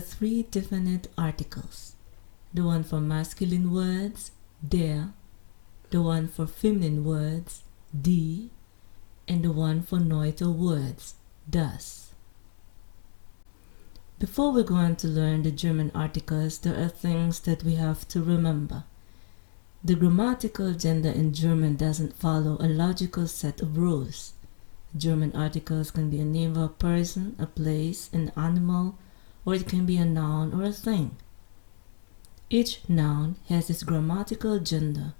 are three definite articles. The one for masculine words, der, the one for feminine words, die, and the one for neuter words, das. Before we go on to learn the German articles, there are things that we have to remember. The grammatical gender in German doesn't follow a logical set of rules. German articles can be a name of a person, a place, an animal, or it can be a noun or a thing. Each noun has its grammatical gender,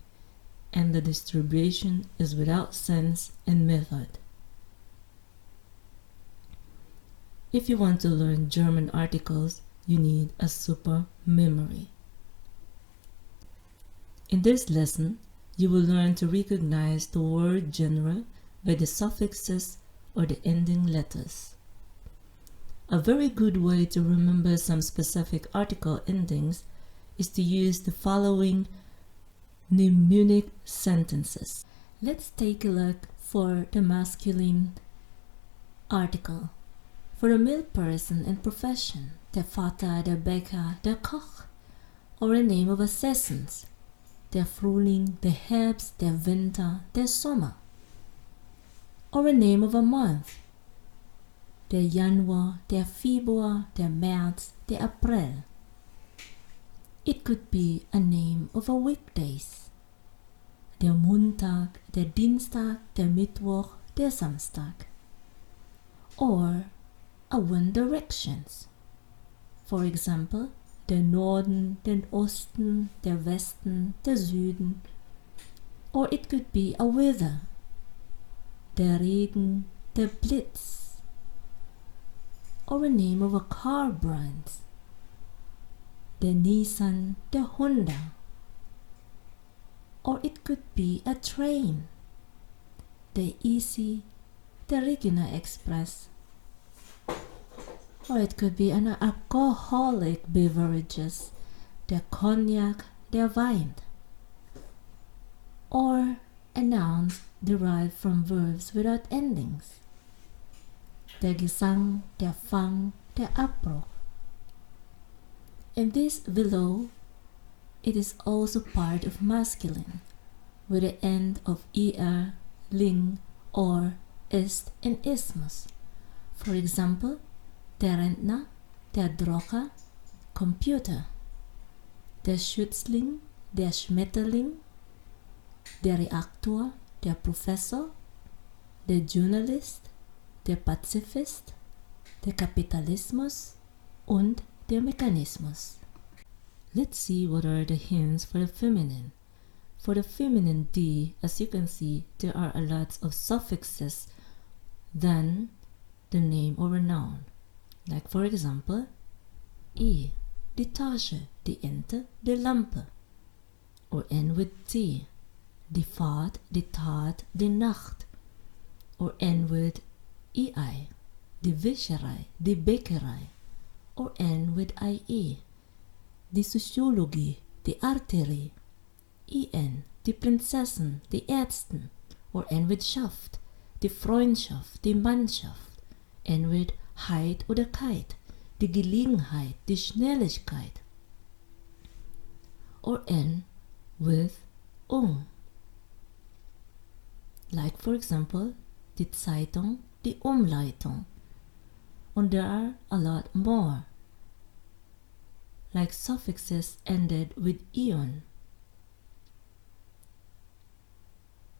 and the distribution is without sense and method. If you want to learn German articles, you need a super memory. In this lesson, you will learn to recognize the word genre by the suffixes or the ending letters. A very good way to remember some specific article endings is to use the following mnemonic sentences. Let's take a look for the masculine article. For a male person and profession, der Vater, der Bäcker, der Koch, or a name of a season, der Frühling, der Herbst, der Winter, der Sommer, or a name of a month, der Januar, der Februar, der März, der April. It could be a name of a weekdays, der Montag, der Dienstag, der Mittwoch, der Samstag, or a one directions. For example, der Norden, der Osten, der Westen, der Süden, or it could be a weather, der Regen, der Blitz, or a name of a car brand, der Nissan, der Honda, or it could be a train, der Easy, der Regional Express, or it could be an alcoholic beverages, der Cognac, der Wein, or a noun derived from verbs without endings, der Gesang, der Fang, der Abbruch. In this below, it is also part of masculine, with the end of er, ling, or, ist, and ismus. For example, der Rentner, der Drucker, Computer, der Schützling, der Schmetterling, der Reaktor, der Professor, der Journalist, der Pazifist, der Kapitalismus und der Mechanismus. Let's see what are the hints for the feminine. For the feminine D, as you can see, there are a lot of suffixes than the name or a noun. Like for example, die Tasche, die Ente, die Lampe. Or end with T, die Fahrt, die Tat, die Nacht. Or end with ei, die Wischerei, die Bäckerei. Or end with ie, die Soziologie, die Arterie. En, die Prinzessin, die Ärzten. Or end with Schaft, die Freundschaft, die Mannschaft. End with Heit oder Kite, die Gelegenheit, die Schnelligkeit. Or end with Like for example, die Zeitung, die Umleitung. And there are a lot more. Like suffixes ended with ion.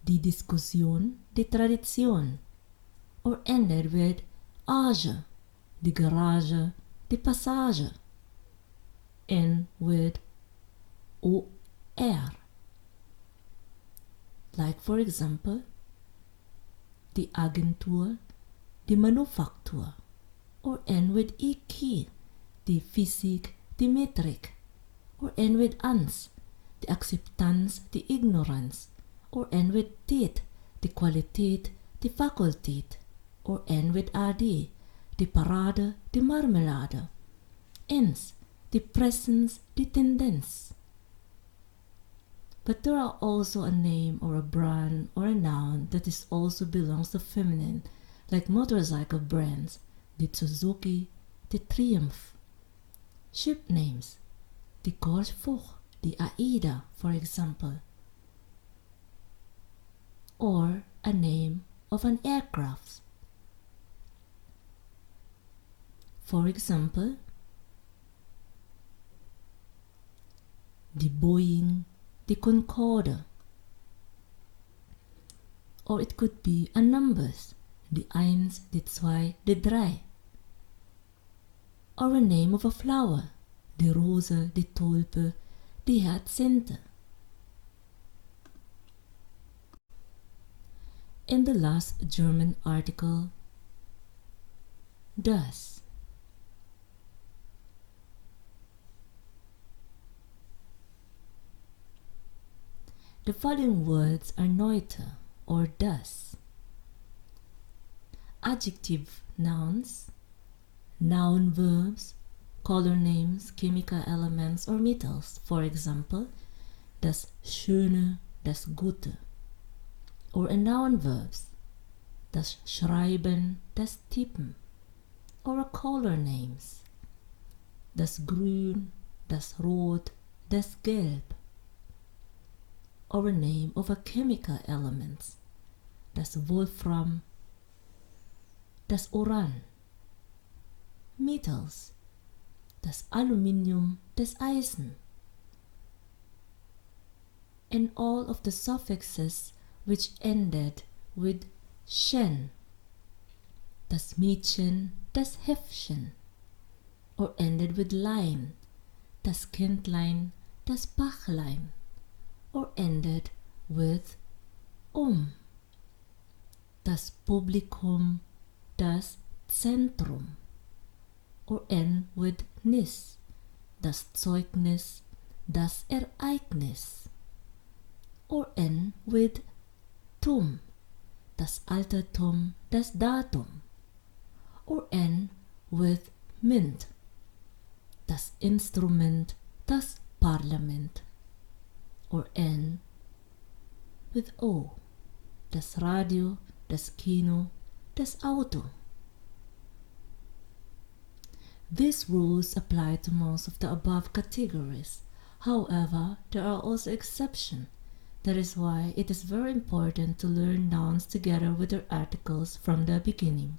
Die Diskussion, die Tradition. Or ended with age, die Garage, die Passage. End with or. Like for example, die Agentur, die Manufaktur. Or end with ik, die Physik, die Metrik. Or end with ans, die Akzeptanz, die Ignoranz. Or end with tit, die Qualität, die Fakultät. Or end with ad, die Parade, die Marmelade. Ens, die Präsenz, die Tendenz. But there are also a name or a brand or a noun that is also belongs to feminine, like motorcycle brands, the Suzuki, the Triumph. ship names, the Korfug, the Aida, for example, or a name of an aircraft. For example, the Boeing, the Concorde, or it could be a numbers, the eins, the zwei, the drei, or a name of a flower, the Rose, the Tulpe, the Hyacinthe. In the last German article, das. The following words are neuter or das. Adjective nouns, noun verbs, color names, chemical elements or metals. For example, das Schöne, das Gute. Or a noun verbs, das Schreiben, das Tippen. Or a color names, das Grün, das Rot, das Gelb. Or a name of a chemical element, das Wolfram, das Uran. Metals, das Aluminium, das Eisen. And all of the suffixes which ended with chen, das Mädchen, das Häffchen, or ended with lein, das Kindlein, das Bachlein, or ended with das Publikum, das Zentrum, or end with nis, das Zeugnis, das Ereignis, or end with tum, das Altertum, das Datum, or end with mint, das Instrument, das Parlament, or end with o, das Radio, das Kino, das Auto. These rules apply to most of the above categories. However, there are also exceptions. That is why it is very important to learn nouns together with their articles from the beginning.